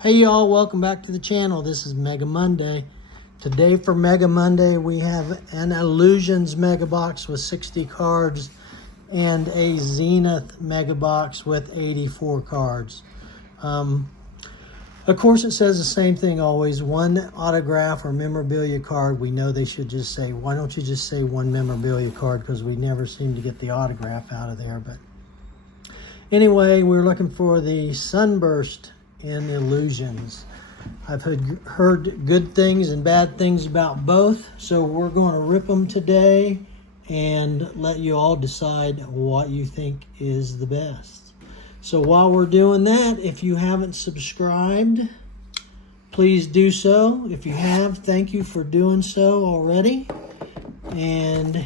Hey y'all, welcome back to the channel. This is Mega Monday. Today for Mega Monday we have an Illusions Mega Box with 60 cards and a Zenith Mega Box with 84 cards. Of course it says the same thing always, one autograph or memorabilia card. We know they should just say, why don't you just say one memorabilia card, because we never seem to get the autograph out of there. But anyway, we're looking for the Sunburst in Illusions. I've heard good things and bad things about both, so we're going to rip them today and let you all decide what you think is the best. So while we're doing that, if you haven't subscribed, please do so. If you have, thank you for doing so already, and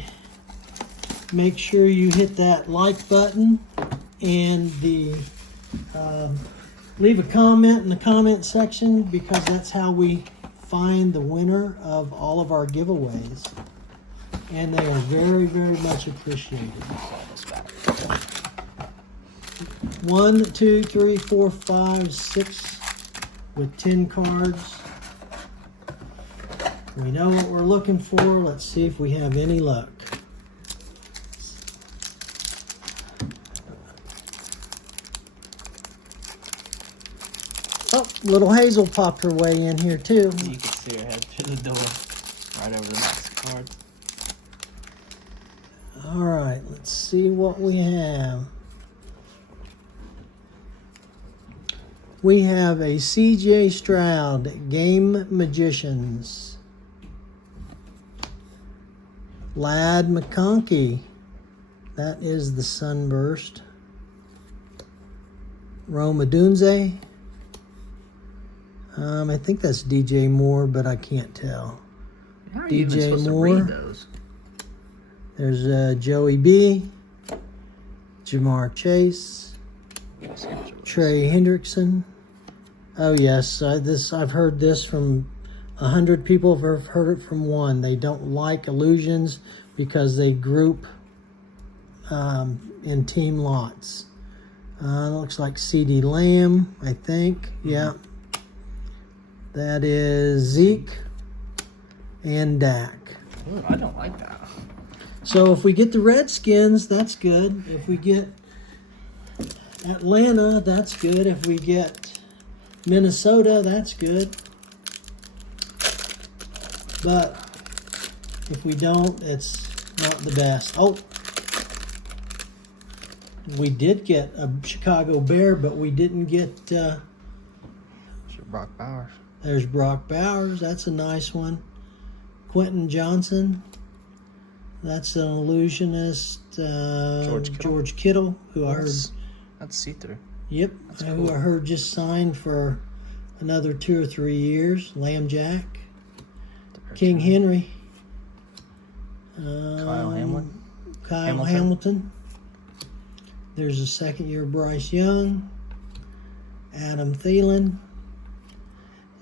make sure you hit that like button and the leave a comment in the comment section, because that's how we find the winner of all of our giveaways. And they are very, very much appreciated. 1, 2, 3, 4, 5, 6 with 10 cards. We know what we're looking for. Let's see if we have any luck. Oh, little Hazel popped her way in here too. You can see her head through the door, right over the next card. All right, let's see what we have. We have a C.J. Stroud, Game Magicians. Lad McConkey, that is the Sunburst. Rome Odunze. I think that's DJ Moore, but I can't tell. How are you even DJ supposed Moore. to read those? There's Joey B, Jamar Chase, Trey Hendrickson. Oh yes, I've heard this from 100 people. Have heard it from one. They don't like Illusions because they group in team lots. Looks like CD Lamb, I think. Yeah. That is Zeke and Dak. Ooh, I don't like that. So if we get the Redskins, that's good. If we get Atlanta, that's good. If we get Minnesota, that's good. But if we don't, it's not the best. Oh, we did get a Chicago Bear, but we didn't get... Brock Bowers. There's Brock Bowers. That's a nice one. Quentin Johnson. That's an illusionist. George Kittle, who I heard. That's see-through. Yep. That's who cool. I heard just signed for another 2 or 3 years. Lamb Jack. King Henry. Kyle Hamlin. Kyle Hamilton. There's a second-year Bryce Young. Adam Thielen.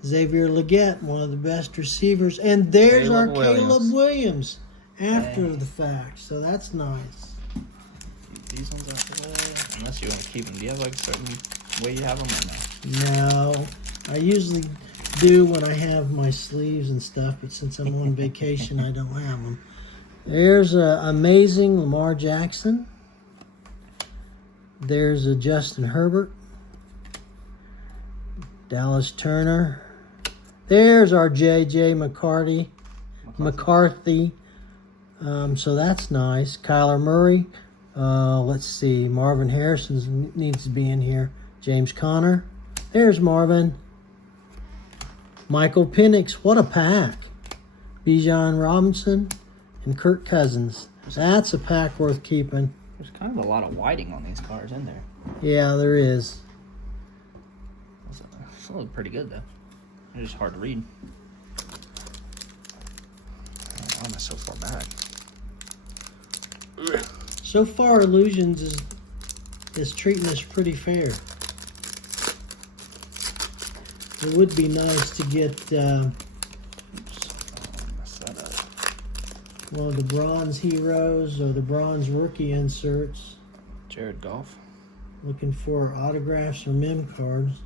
Xavier Legette, one of the best receivers. And there's our Caleb Williams after the fact. So that's nice. Keep these ones out the way. Unless you want to keep them. Do you have like a certain way you have them or no? No. I usually do when I have my sleeves and stuff, but since I'm on vacation, I don't have them. There's a amazing Lamar Jackson. There's a Justin Herbert. Dallas Turner. There's our J.J. McCarthy. So that's nice. Kyler Murray. Let's see. Marvin Harrison needs to be in here. James Conner. There's Marvin. Michael Penix. What a pack. Bijan Robinson and Kirk Cousins. That's a pack worth keeping. There's kind of a lot of whiting on these cards in there. Yeah, there is. It's still pretty good though. It's just hard to read. Why am I so far back? So far, Illusions is treating us pretty fair. It would be nice to get one of the bronze heroes or the bronze rookie inserts. Jared Goff. Looking for autographs or mem cards.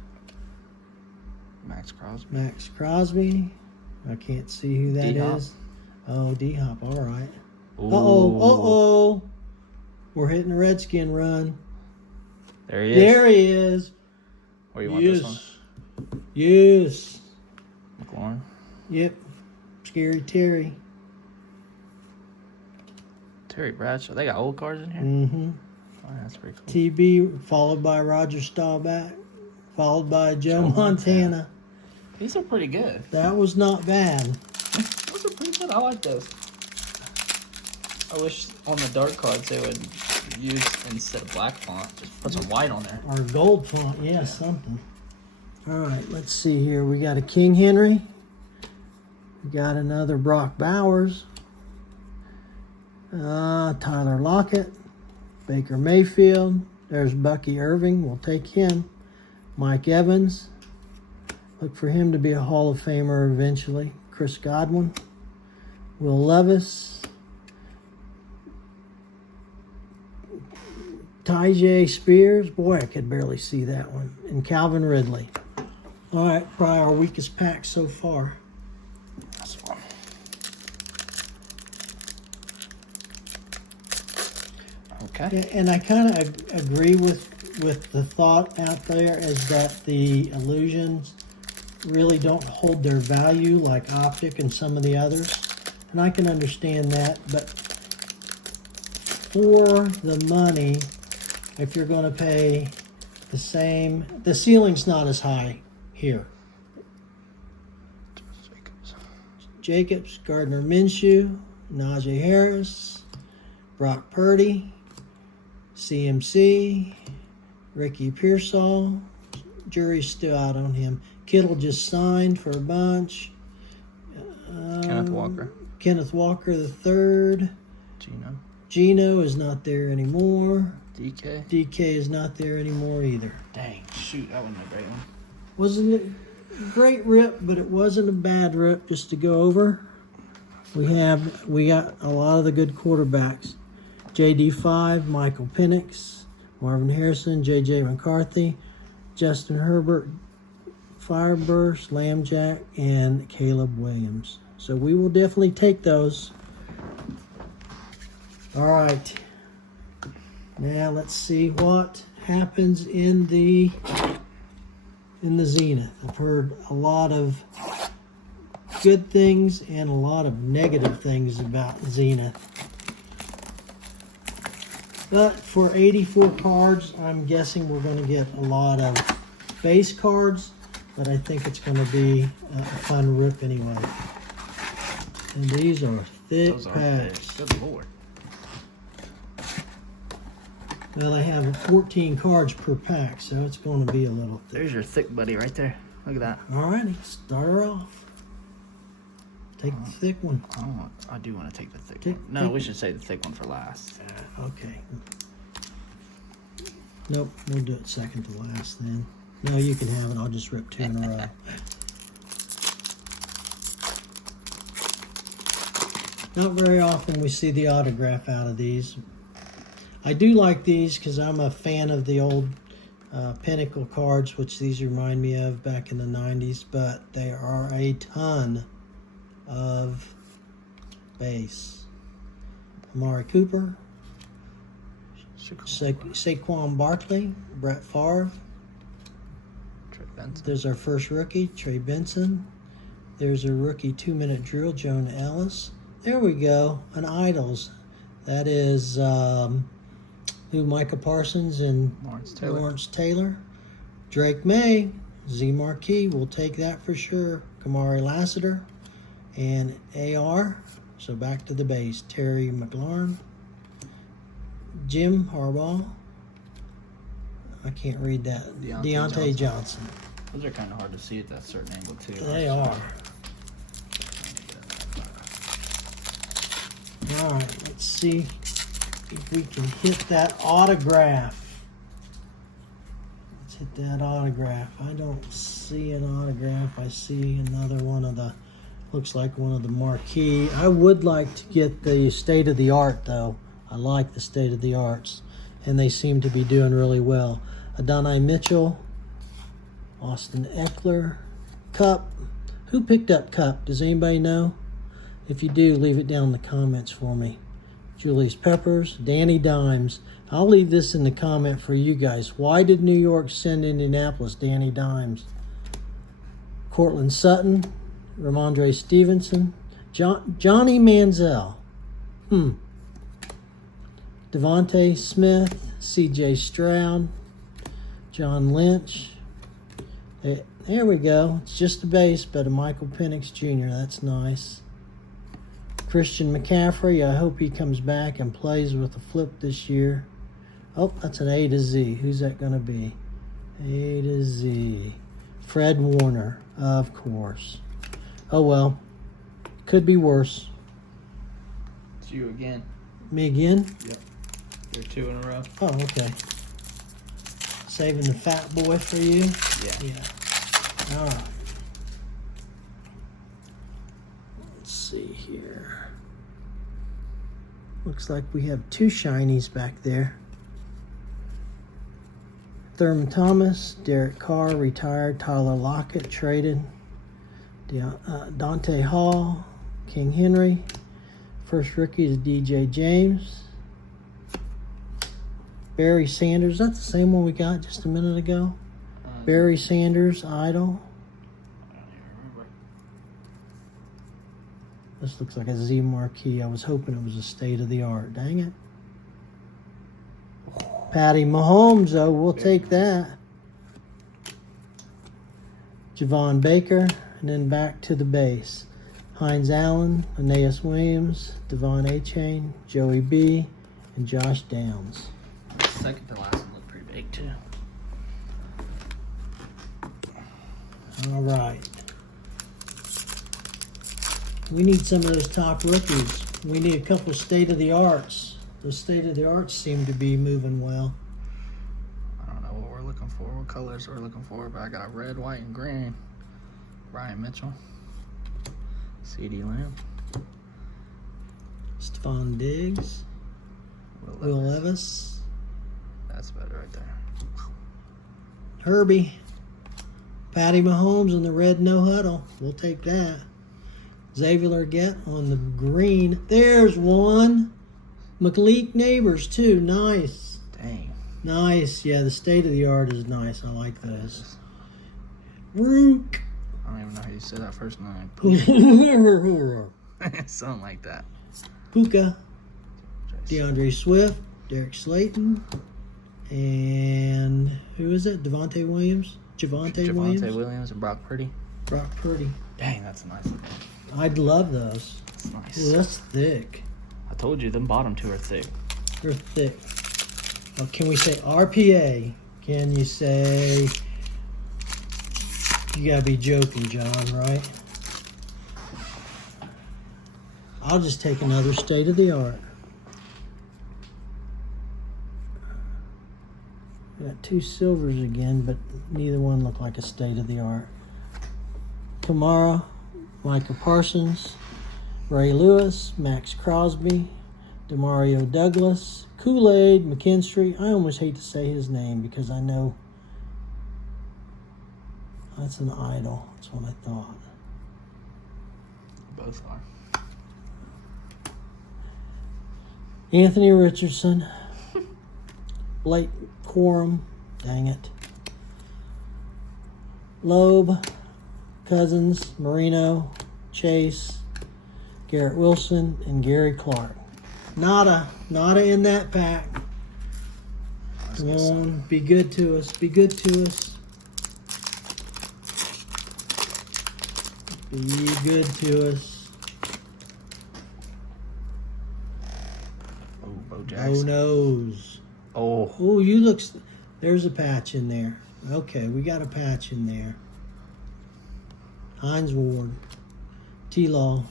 Max Crosby. Max Crosby. I can't see who that D-Hop. is. Oh, D-Hop. All right. Ooh. Uh-oh. Uh-oh. We're hitting the Redskin run. There he is. There he is. Where you want this one? Yes. McLaurin. Yep. Scary Terry. Terry Bradshaw. They got old cards in here? Mm-hmm. Oh, that's pretty cool. TB, followed by Roger Staubach, followed by Joe Montana. These are pretty good. That was not bad. Those are pretty good. I like those. I wish on the dark cards they would use, instead of black font, just put some white on there. Or gold font, yeah, something. All right, let's see here. We got a King Henry. We got another Brock Bowers. Tyler Lockett. Baker Mayfield. There's Bucky Irving. We'll take him. Mike Evans. Look for him to be a Hall of Famer eventually. Chris Godwin. Will Levis. Tyjae Spears. Boy, I could barely see that one. And Calvin Ridley. All right, probably our weakest pack so far. That's fun. Okay. And I kind of agree with the thought out there is that the illusions really don't hold their value like Optic and some of the others. And I can understand that, but for the money, if you're going to pay the same, the ceiling's not as high here. Jacobs, Gardner Minshew, Najee Harris, Brock Purdy, CMC, Ricky Pearsall. Jury's still out on him. Kittle just signed for a bunch. Kenneth Walker. Kenneth Walker the third. Gino. Gino is not there anymore. DK. DK is not there anymore either. Dang, shoot, that wasn't a great one. Wasn't it a great rip, but it wasn't a bad rip just to go over. We got a lot of the good quarterbacks. JD5, Michael Penix, Marvin Harrison, JJ McCarthy, Justin Herbert, Fireburst, Lambjack, and Caleb Williams. So we will definitely take those. All right. Now let's see what happens in the Zenith. I've heard a lot of good things and a lot of negative things about Zenith. But for 84 cards, I'm guessing we're going to get a lot of base cards, but I think it's going to be a fun rip anyway. And these are thick Those are packs. thick. Good lord. Well, I have 14 cards per pack, so it's going to be a little thick. There's your thick buddy right there. Look at that. Alrighty, start her off. Take the thick one. I do want to take the thick Take- one. No, take- we should save the thick one for last. Okay. Nope, we'll do it second to last then. No, you can have it. I'll just rip two in a row. Not very often we see the autograph out of these. I do like these because I'm a fan of the old Pinnacle cards, which these remind me of back in the 90s, but there are a ton of base. Amari Cooper, Saquon Barkley, Brett Favre. Trey Benson. There's our first rookie, Trey Benson. There's a rookie 2-minute drill, Jonah Ellis. There we go, an Idols. That is Micah Parsons and Lawrence Taylor. Drake May, Z Marquis, we'll take that for sure. Kamari Lassiter and AR. So back to the base. Terry McLaurin. Jim Harbaugh. I can't read that. Deontay Johnson. Those are kind of hard to see at that certain angle too. They are. All right, let's see if we can hit that autograph. Let's hit that autograph. I don't see an autograph. I see another one of the, looks like one of the marquee. I would like to get the state of the art though. I like the state of the arts, and they seem to be doing really well. Adonai Mitchell, Austin Eckler, Cup. Who picked up Cup? Does anybody know? If you do, leave it down in the comments for me. Julius Peppers, Danny Dimes. I'll leave this in the comment for you guys. Why did New York send Indianapolis Danny Dimes? Cortland Sutton, Ramondre Stevenson, Johnny Manziel. Devontae Smith, C.J. Stroud, John Lynch. There we go. It's just a base, but a Michael Penix Jr. That's nice. Christian McCaffrey. I hope he comes back and plays with a flip this year. Oh, that's an A to Z. Who's that going to be? A to Z. Fred Warner, of course. Oh, well. Could be worse. It's you again. Me again? Yep. You're 2 in a row. Oh, okay. Saving the fat boy for you? Yeah. All right. Let's see here. Looks like we have 2 shinies back there. Thurman Thomas, Derek Carr, retired. Tyler Lockett, traded. Dante Hall, King Henry. First rookie is DJ James. Barry Sanders, that's the same one we got just a minute ago. Barry Sanders, Idle. I don't even remember. This looks like a Z marquee. I was hoping it was a state of the art. Dang it. Patty Mahomes, though, we'll take that. Javon Baker, and then back to the base. Hines Allen, Aeneas Williams, Devon Achane, Joey B, and Josh Downs. The second to last one looked pretty big, too. All right. We need some of those top rookies. We need a couple state-of-the-arts. Those state-of-the-arts seem to be moving well. I don't know what we're looking for, what colors we're looking for, but I got red, white, and green. Ryan Mitchell. C.D. Lamb. Stephon Diggs. Will Levis. That's better right there. Herbie. Patty Mahomes in the red no huddle. We'll take that. Xavier Legette on the green. There's one. McLeek Neighbors, too. Nice. Dang. Nice. Yeah, the state of the art is nice. I like those. Rook. I don't even know how you say that first name. Something like that. Puka. DeAndre Swift. Derek Slayton. And who is it? Javonte Williams Williams and Brock Purdy. Brock Purdy. Dang, that's a nice. I'd love those. That's nice. Ooh, that's thick. I told you, them bottom 2 are thick. They're thick. Well, can we say RPA? Can you say... You gotta be joking, John, right? I'll just take another state of the art. Got 2 silvers again, but neither one look like a state of the art. Kamara, Micah Parsons, Ray Lewis, Max Crosby, Demario Douglas, Kool-Aid, McKinstry. I almost hate to say his name because I know that's an idol. That's what I thought. Both are. Anthony Richardson, Blake Corum, dang it. Loeb, Cousins, Marino, Chase, Garrett Wilson, and Gary Clark. Nada in that pack. Come on, be good to us. Be good to us. Be good to us. Oh, Bo Oh, Jackson. nose. Oh. Oh, you look. There's a patch in there. Okay, we got a patch in there. Hines Ward, T-Law,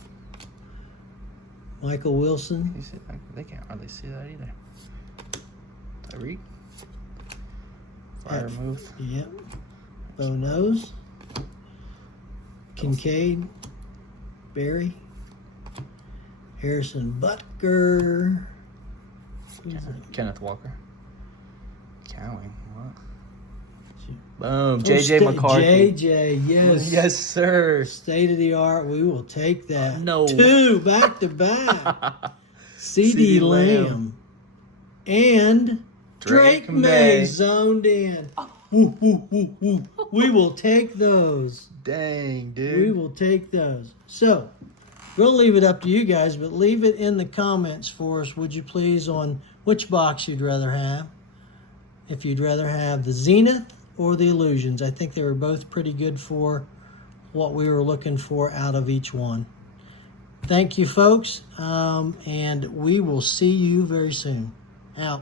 Michael Wilson. You see, they can't hardly see that either. Tyreek. Fire move. Yep. Bo Nose. Kincaid. Barry. Harrison Butker. Who's that? Kenneth Walker. Cowing. What? Boom. JJ McCarthy. JJ, yes. Yes, sir. State of the art. We will take that. No. 2 back to back. CD CD Lamb. And Drake May May. zoned in. Woo, woo, woo, woo. We will take those. Dang, We dude. will take those. So, we'll leave it up to you guys, but leave it in the comments for us, would you please, on which box you'd rather have. If you'd rather have the Zenith or the Illusions. I think they were both pretty good for what we were looking for out of each one. Thank you, folks, and we will see you very soon. Out.